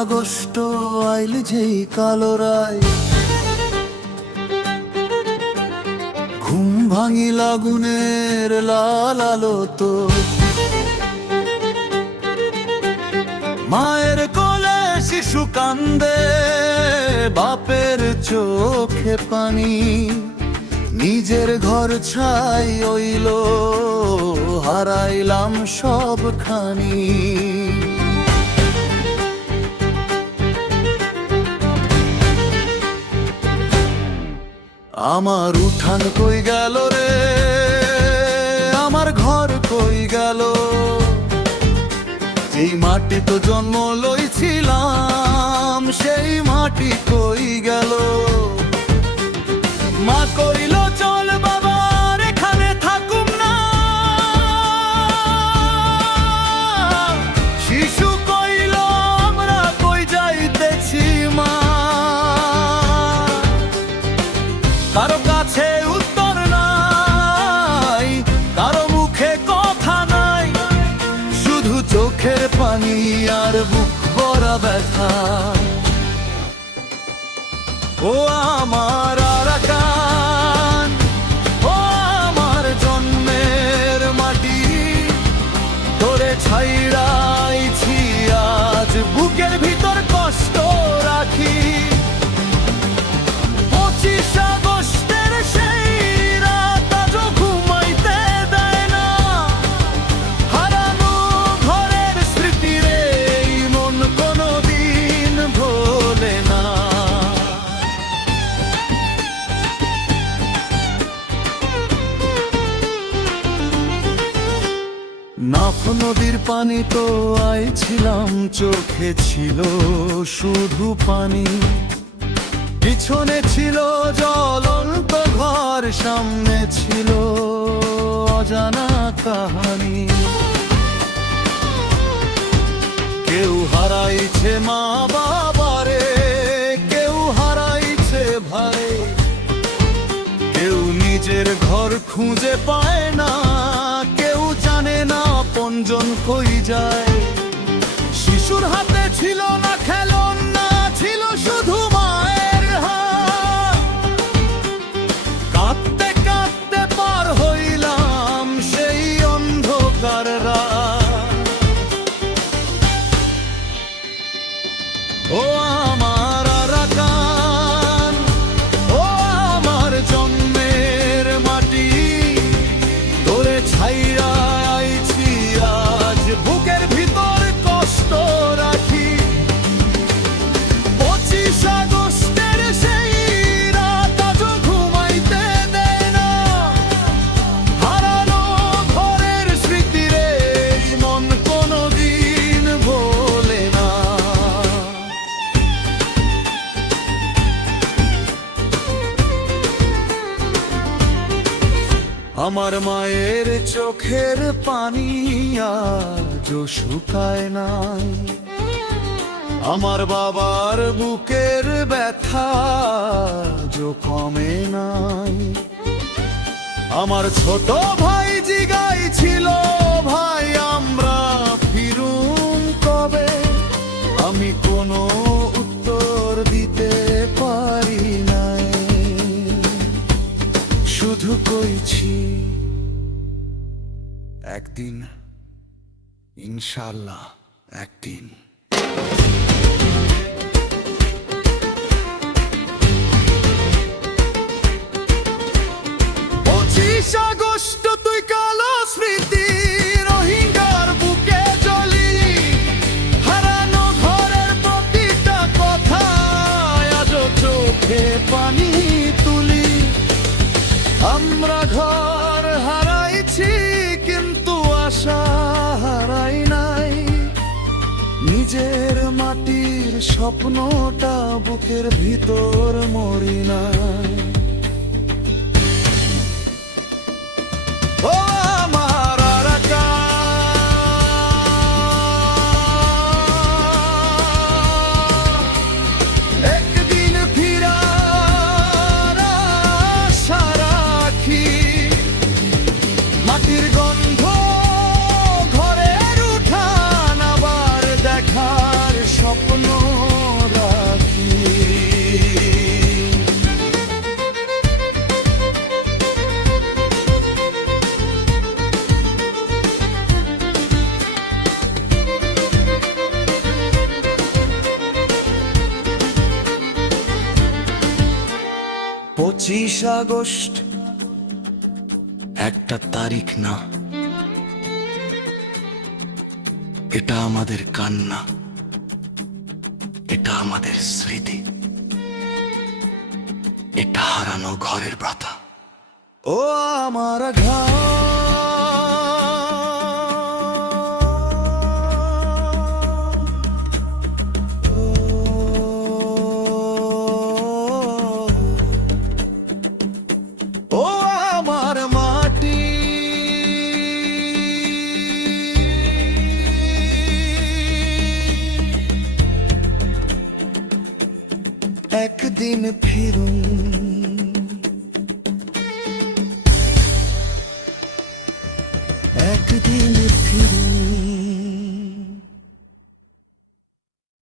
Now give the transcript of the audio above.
August আইল যেই কালো রায়, ঘুম ভাঙি লাগুনের লাল আলো তো মায়ের কোলে শিশু কান্দে, বাপের চোখে পানি, নিজের ঘর ছাই হইল, হারাইলাম সবখানি। আমার উঠান কই গেল রে, আমার ঘর কই গেল, যেই মাটি তো জন্ম লইছিলাম সেই মাটি কই গেল। মা কইল চল বাবা এখানে থাকুম না, শিশু কইল আমরা কই যাইতেছি মা। কারো কাছে উত্তর নাই, কারো মুখে কথা নাই, শুধু চোখের পানি আর বুক ভরা ব্যথা। ও আমার আরাকান, ও আমার জন্মের মাটি, তোরে ছাইড়াইছি আজ বুকের ভিতর কষ্ট রাখি। 25 আগস্টের সেই রাত আজও ঘুমাইতে দেয় না, হারানো ঘরের স্মৃতিরে মন কোনোদিন ভোলে না। নাফ নদীর পানি তো আইছিলাম, চোখে ছিল শুধু পানি, পিছনে ছিল জ্বলন্ত ঘর, সামনে ছিল অজানা কাহানি। কেউ হারাইছে মা বাবারে, কেউ হারাইছে ভাই, কেউ নিজের ঘর খুঁজে পায় না, কেউ জানে না আপনজন কই যায়। শিশুর হাতে ছিল না খেলনা, ছিল শুধু মায়ের হাত, কাঁদতে কাঁদতে পার হইলাম সেই অন্ধকার রাত। ও আমার আরাকান, ও আমার জন্মের মাটি, তোরে ছাইড়া আইছি আজ বুকের ভিতর কষ্ট রাখি। 25 আগস্টের সেই রাত আজও ঘুমাইতে দেয় না, হারানো ঘরের স্মৃতিরে মন কোনোদিন ভোলে না। আমার মায়ের চোখের পানি আজও শুকায় নাই, আমার বাবার বুকের ব্যথা আজও কমে নাই। আমার ছোট ভাই জিগাই ছিল ভাই আমরা ফিরুম কবে, আমি কোনো উত্তর দিতে পারি নাই, শুধু কইছি একদিন ইনশাআল্লাহ একদিন। 25 আগস্ট তুই কালো স্মৃতি, রোহিঙ্গার বুকে জ্বলি, হারানো ঘরের প্রতিটা কথা আজও চোখে পানি তুলি। আমরা ঘর হারাইছি কিন্তু আশা হারাই নাই, নিজের মাটির স্বপ্নটা বুকের ভিতর মরি নাই। ও আমার আরাকান, স্বপ্ন রাখি। পঁচিশ আগস্ট একটা তারিখ না, এটা আমাদের কান্না, এটা আমাদের স্মৃতি, এটা হারানো ঘরের ব্যথা। ও আমার ও আমার মাটি, একদিন ফিরুন, একদিন ফিরুন।